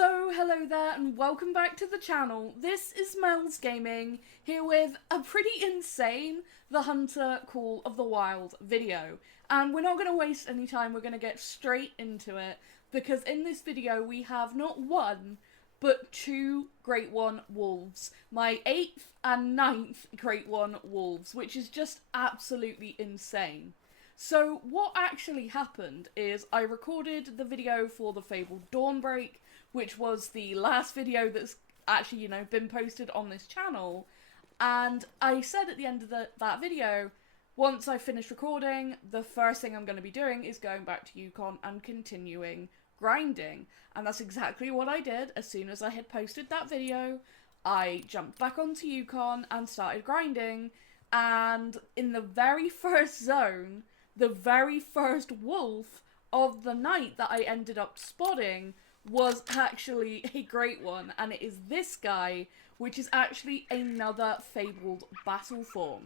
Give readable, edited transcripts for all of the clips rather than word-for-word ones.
So, hello there and welcome back to the channel. This is Mels Gaming, here with a pretty insane The Hunter Call of the Wild video. And we're not going to waste any time, we're going to get straight into it, because in this video we have not one, but two Great One wolves. My 8th and 9th Great One wolves, which is just absolutely insane. So what actually happened is I recorded the video for the Fabled Dawnbreak, which was the last video that's actually, been posted on this channel. And I said at the end of that video, once I finish recording, the first thing I'm going to be doing is going back to YUKON and continuing grinding. And that's exactly what I did. As soon as I had posted that video, I jumped back onto YUKON and started grinding. And in the very first zone, the very first wolf of the night that I ended up spotting was actually a Great One, and it is this guy, which is actually another Fabled Battlethorn.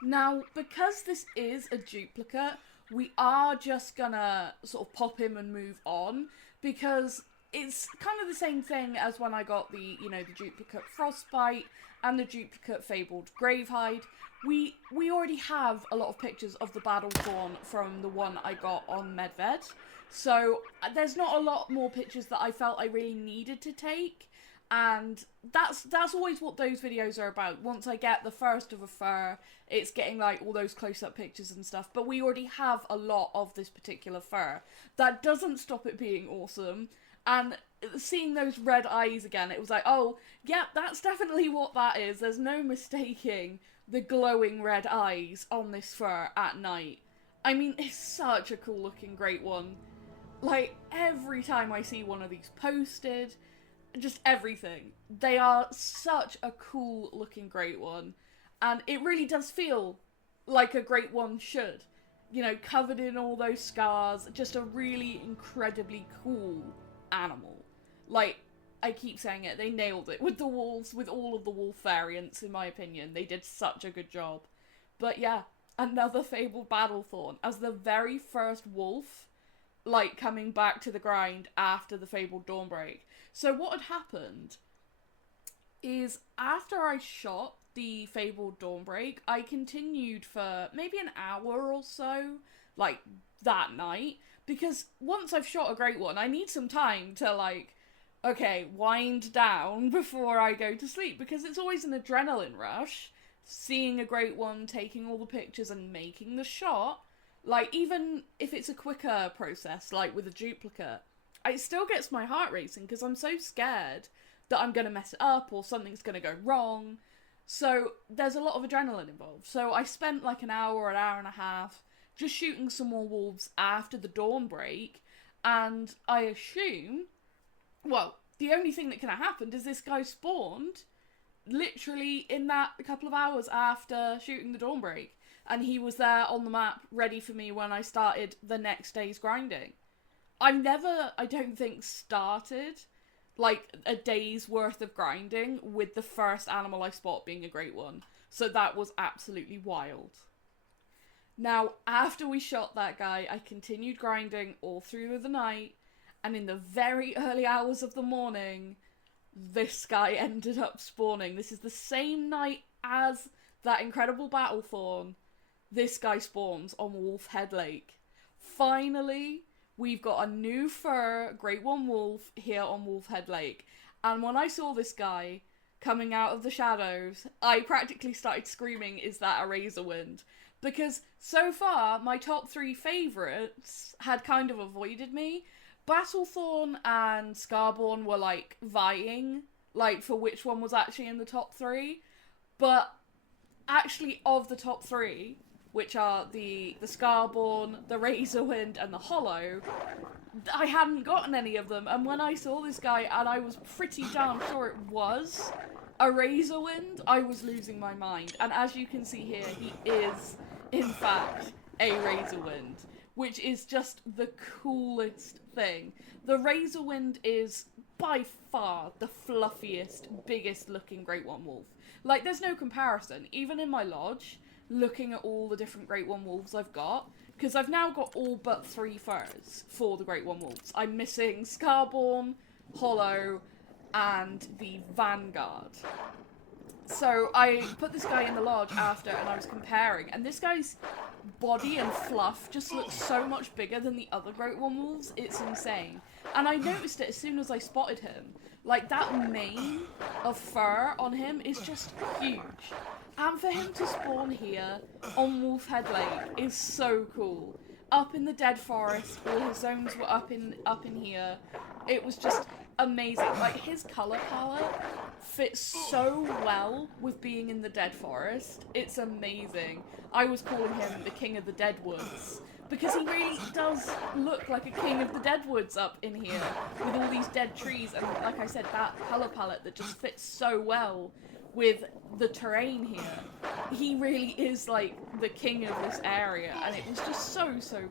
Now, because this is a duplicate, we are just gonna sort of pop him and move on, because it's kind of the same thing as when I got the, the duplicate Frostbite and the duplicate Fabled Gravehide. We already have a lot of pictures of the Battlethorn from the one I got on Medved, so there's not a lot more pictures that I felt I really needed to take, and that's always what those videos are about. Once I get the first of a fur, it's getting like all those close-up pictures and stuff, but we already have a lot of this particular fur. That doesn't stop it being awesome, and seeing those red eyes again, it was like, oh, yeah, that's definitely what that is. There's no mistaking the glowing red eyes on this fur at night. I mean, it's such a cool looking Great One. Like, every time I see one of these posted, just everything. They are such a cool looking Great One. And it really does feel like a Great One should. Covered in all those scars. Just a really incredibly cool animal. Like, I keep saying it, they nailed it with the wolves, with all of the wolf variants, in my opinion. They did such a good job. But yeah, another Fabled Battlethorn as the very first wolf, like, coming back to the grind after the Fabled Dawnbreak. So what had happened is, after I shot the Fabled Dawnbreak, I continued for maybe an hour or so, like, that night, because once I've shot a Great One, I need some time to, like, okay, wind down before I go to sleep, because it's always an adrenaline rush, seeing a Great One, taking all the pictures and making the shot. Like, even if it's a quicker process, like with a duplicate, it still gets my heart racing, because I'm so scared that I'm going to mess it up, or something's going to go wrong. So, there's a lot of adrenaline involved. So, I spent like an hour and a half, just shooting some more wolves after the Dawnbreak, and I assume, well, the only thing that can have happened is this guy spawned literally in that couple of hours after shooting the Dawnbreak. And he was there on the map, ready for me when I started the next day's grinding. I've never, I don't think, started like a day's worth of grinding with the first animal I spot being a Great One. So that was absolutely wild. Now, after we shot that guy, I continued grinding all through the night. And in the very early hours of the morning, this guy ended up spawning. This is the same night as that incredible Battlethorn. This guy spawns on Wolf Head Lake. Finally, we've got a new fur Great One wolf here on Wolf Head Lake. And when I saw this guy coming out of the shadows, I practically started screaming, is that a Razorwind? Because so far, my top 3 favourites had kind of avoided me. Battlethorn and Scarborn were, like, vying, like, for which one was actually in the top 3. But actually, of the top 3, which are the Scarborn, the Razorwind, and the Hollow, I hadn't gotten any of them. And when I saw this guy, and I was pretty darn sure it was a Razorwind, I was losing my mind. And as you can see here, he is, in fact, a Razorwind, which is just the coolest thing. The Razorwind is by far the fluffiest, biggest looking Great One wolf. Like, there's no comparison. Even in my lodge, looking at all the different Great One wolves I've got, because I've now got all but 3 furs for the Great One wolves. I'm missing Scarborn, Hollow, and the Vanguard. So I put this guy in the lodge after, and I was comparing, and this guy's body and fluff just looks so much bigger than the other Great One Wolves. It's insane. And I noticed it as soon as I spotted him. Like, that mane of fur on him is just huge. And for him to spawn here on Wolfhead Lake is so cool. Up in the Dead Forest, all his zones were up in here. It was just amazing. Like, his colour palette fits so well with being in the Dead Forest. It's amazing. I was calling him the King of the Deadwoods, because he really does look like a king of the Deadwoods up in here, with all these dead trees, and like I said, that colour palette that just fits so well with the terrain here. He really is like the king of this area, and it was just so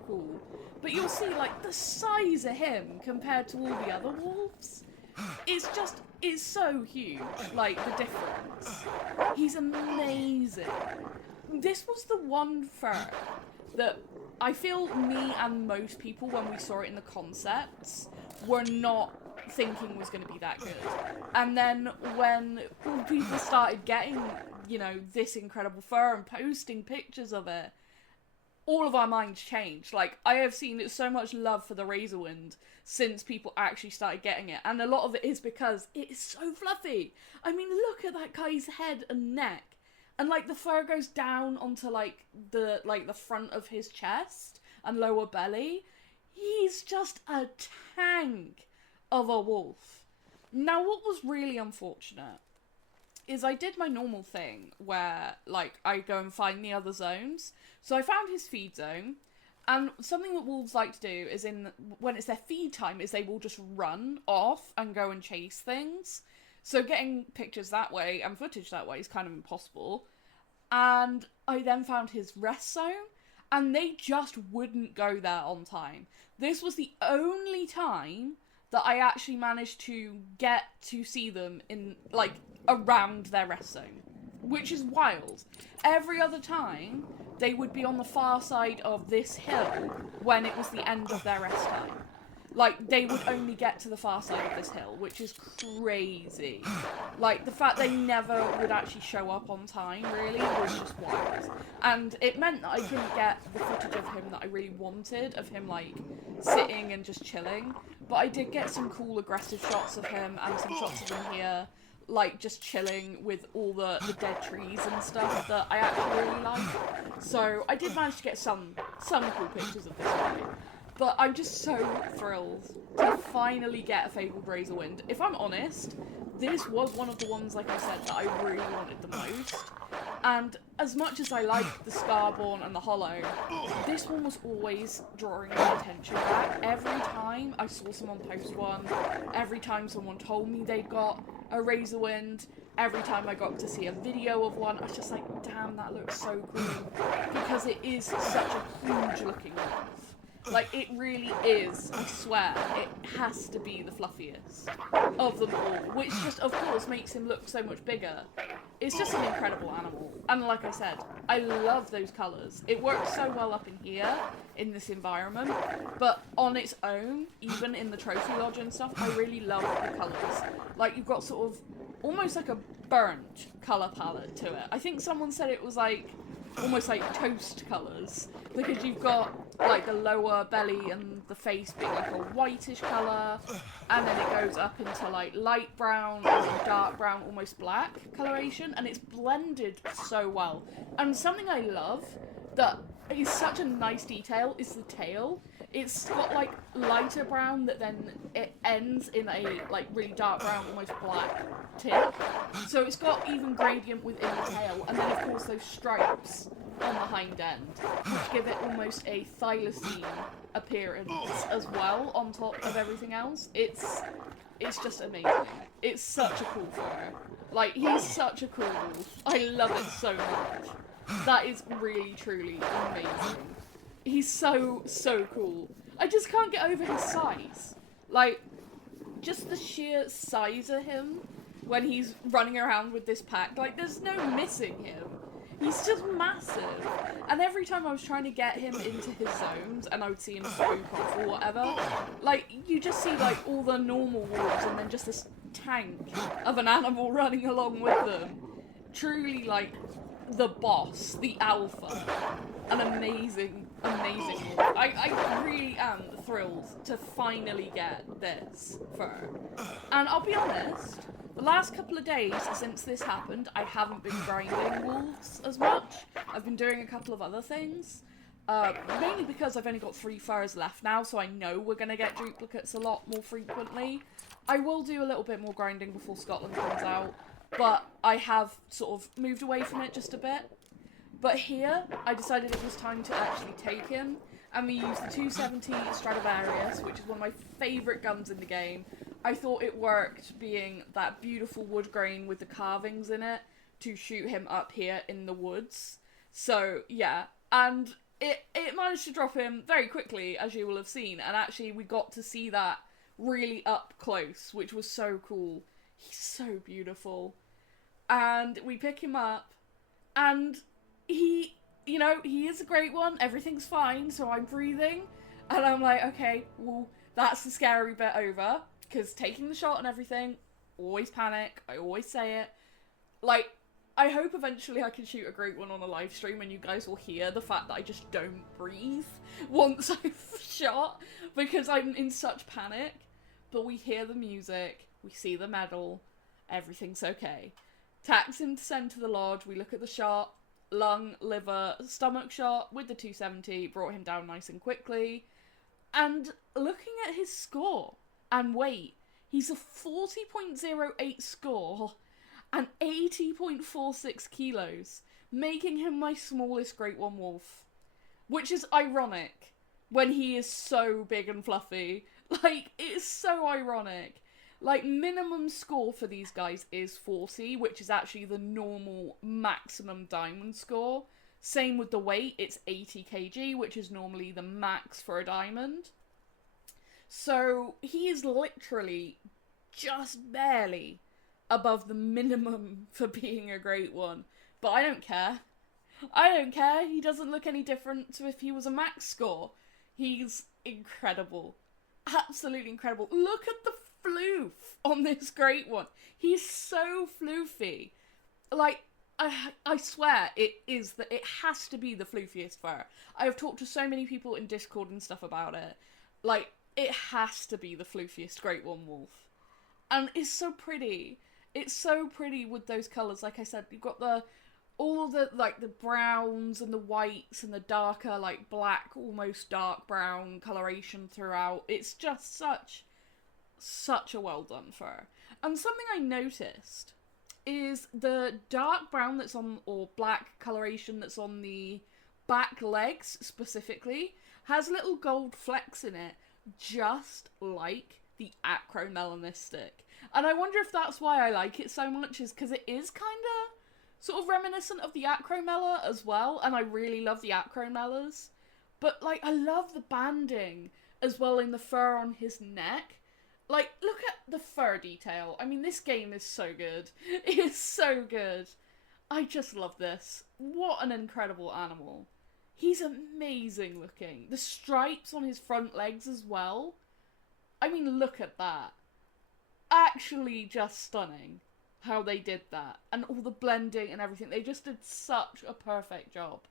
cool. But you'll see, like, the size of him compared to all the other wolves, it's so huge, like, the difference. He's amazing. This was the one fur that I feel me and most people, when we saw it in the concepts, were not thinking was going to be that good. And then when people started getting, you know, this incredible fur and posting pictures of it, all of our minds changed. Like, I have seen so much love for the Razorwind since people actually started getting it. And a lot of it is because it is so fluffy. I mean, look at that guy's head and neck. And, like, the fur goes down onto, like, the front of his chest and lower belly. He's just a tank of a wolf. Now, what was really unfortunate is I did my normal thing where, like, I go and find the other zones. So I found his feed zone, and something that wolves like to do is when it's their feed time is they will just run off and go and chase things. So getting pictures that way and footage that way is kind of impossible. And I then found his rest zone, and they just wouldn't go there on time. This was the only time that I actually managed to get to see them in, like, around their rest zone, which is wild. Every other time, they would be on the far side of this hill when it was the end of their rest time. Like, they would only get to the far side of this hill, which is crazy. Like, the fact they never would actually show up on time, really, was just wild. And it meant that I couldn't get the footage of him that I really wanted, of him, like, sitting and just chilling. But I did get some cool aggressive shots of him, and some shots of him here, like, just chilling with all the dead trees and stuff that I actually really like. So I did manage to get some cool pictures of this guy. But I'm just so thrilled to finally get a Fabled Razorwind. If I'm honest, this was one of the ones, like I said, that I really wanted the most. And as much as I liked the Scarborn and the Hollow, this one was always drawing my attention back. Every time I saw someone post one, every time someone told me they'd got a Razorwind, every time I got to see a video of one, I was just like, damn, that looks so cool. Because it is such a huge looking wolf. Like, it really is, I swear, it has to be the fluffiest of them all, which just, of course, makes him look so much bigger. It's just an incredible animal. And like I said, I love those colours. It works so well up in here, in this environment, but on its own, even in the trophy lodge and stuff, I really love the colours. Like, you've got sort of, almost like a burnt colour palette to it. I think someone said it was like, almost like toast colours, because you've got like the lower belly and the face being like a whitish colour, and then it goes up into like light brown and then dark brown, almost black coloration, and it's blended so well. And something I love that is such a nice detail is the tail. It's got like lighter brown that then it ends in a like really dark brown, almost black tip. So it's got even gradient within the tail, and then of course those stripes on the hind end, which give it almost a thylacine appearance as well on top of everything else. It's just amazing. It's such a cool fur. Like, he's such a cool wolf. I love it so much. That is really, truly amazing. He's so cool. I just can't get over his size. Like, just the sheer size of him when he's running around with this pack. Like, there's no missing him. He's just massive. And every time I was trying to get him into his zones and I would see him spook off or whatever, like, you just see, like, all the normal wolves and then just this tank of an animal running along with them. Truly, like, the boss, the alpha. An amazing, amazing wolf. I really am thrilled to finally get this fur. And I'll be honest, the last couple of days since this happened, I haven't been grinding wolves as much. I've been doing a couple of other things. Mainly because I've only got 3 furs left now, so I know we're going to get duplicates a lot more frequently. I will do a little bit more grinding before Scotland comes out, but I have sort of moved away from it just a bit. But here, I decided it was time to actually take him, and we used the 270 Stradivarius, which is one of my favourite guns in the game. I thought it worked being that beautiful wood grain with the carvings in it to shoot him up here in the woods. So, yeah, and it managed to drop him very quickly, as you will have seen, and actually we got to see that really up close, which was so cool. He's so beautiful. And we pick him up, and he, you know, he is a great one, everything's fine, so I'm breathing, and I'm like, okay, well, that's the scary bit over, because taking the shot and everything, always panic, I always say it, like, I hope eventually I can shoot a great one on a live stream and you guys will hear the fact that I just don't breathe once I've shot, because I'm in such panic, but we hear the music, we see the medal, everything's okay. Tax him to send to the lodge, we look at the shot, lung, liver, stomach shot with the 270, brought him down nice and quickly. And looking at his score and weight, he's a 40.08 score and 80.46 kilos, making him my smallest Great One Wolf. Which is ironic when he is so big and fluffy. Like, it's so ironic. Like, minimum score for these guys is 40, which is actually the normal maximum diamond score. Same with the weight, it's 80 kg, which is normally the max for a diamond. So, he is literally just barely above the minimum for being a great one. But I don't care. I don't care, he doesn't look any different to if he was a max score. He's incredible. Absolutely incredible. Look at the floof on this great one. He's so floofy. Like, I swear it has to be the floofiest fur. I have talked to so many people in Discord and stuff about it. Like, it has to be the floofiest Great One Wolf. And it's so pretty. It's so pretty with those colours. Like I said, you've got all the, like, the browns and the whites and the darker, like, black, almost dark brown coloration throughout. It's just such a well done fur. And something I noticed is the dark brown that's on, or black coloration that's on the back legs specifically, has little gold flecks in it, just like the acromelanistic. And I wonder if that's why I like it so much, is because it is kind of sort of reminiscent of the acromela as well, and I really love the acromelas. But, like, I love the banding as well in the fur on his neck. Like, look at the fur detail. I mean, this game is so good. It is so good. I just love this. What an incredible animal. He's amazing looking. The stripes on his front legs as well. I mean, look at that. Actually just stunning how they did that. And all the blending and everything. They just did such a perfect job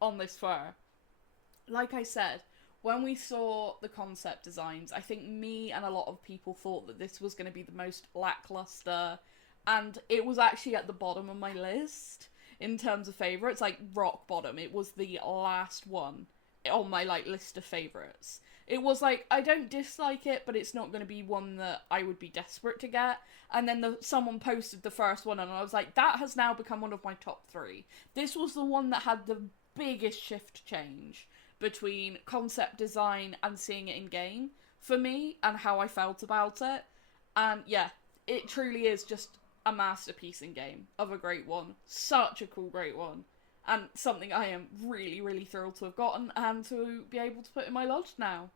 on this fur. Like I said, when we saw the concept designs, I think me and a lot of people thought that this was going to be the most lackluster, and it was actually at the bottom of my list in terms of favourites, like rock bottom. It was the last one on my like list of favourites. It was like, I don't dislike it, but it's not going to be one that I would be desperate to get. And then someone posted the first one, and I was like, that has now become one of my top 3. This was the one that had the biggest shift change between concept design and seeing it in game for me, and how I felt about it. And yeah, it truly is just a masterpiece in game of a great one. Such a cool great one. And something I am really, really thrilled to have gotten and to be able to put in my lodge now.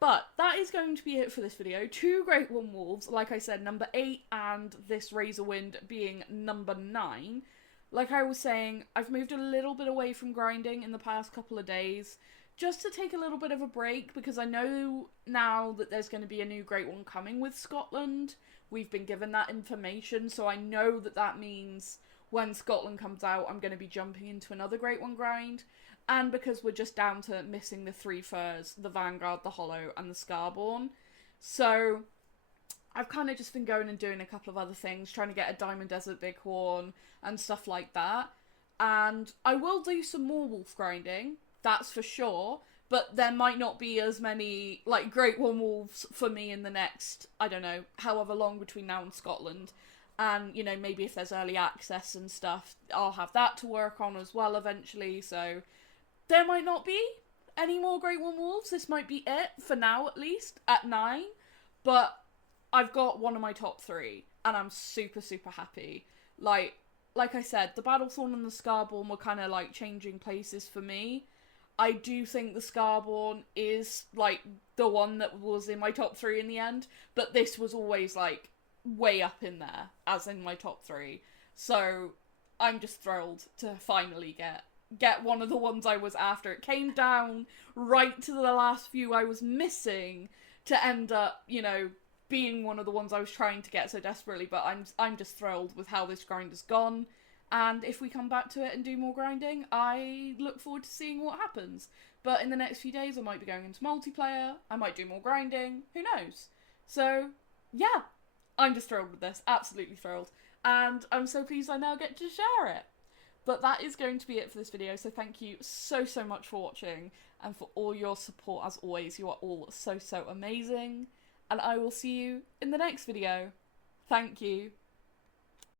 But that is going to be it for this video. 2 Great One Wolves, like I said, number 8, and this Razorwind being number 9. like I was saying, I've moved a little bit away from grinding in the past couple of days, just to take a little bit of a break, because I know now that there's going to be a new Great One coming with Scotland. We've been given that information, so I know that that means when Scotland comes out, I'm going to be jumping into another Great One grind. And because we're just down to missing the 3 furs, the Vanguard, the Hollow, and the Scarborn. So I've kind of just been going and doing a couple of other things, trying to get a Diamond Desert Bighorn and stuff like that. And I will do some more wolf grinding, that's for sure, but there might not be as many, like, Great One wolves for me in the next, I don't know, however long between now and Scotland. And, you know, maybe if there's early access and stuff, I'll have that to work on as well eventually, so there might not be any more Great One wolves. This might be it, for now at least, at 9, but I've got one of my top 3, and I'm super, super happy. Like I said, the Battlethorn and the Scarborn were kind of, like, changing places for me. I do think the Scarborn is, like, the one that was in my top 3 in the end, but this was always, like, way up in there, as in my top 3. So, I'm just thrilled to finally get one of the ones I was after. It came down right to the last few I was missing to end up, you know, being one of the ones I was trying to get so desperately, but I'm just thrilled with how this grind has gone. And if we come back to it and do more grinding, I look forward to seeing what happens. But in the next few days, I might be going into multiplayer, I might do more grinding, who knows? So, yeah, I'm just thrilled with this, absolutely thrilled. And I'm so pleased I now get to share it. But that is going to be it for this video, so thank you so, so much for watching, and for all your support as always. You are all so, so amazing. And I will see you in the next video. Thank you.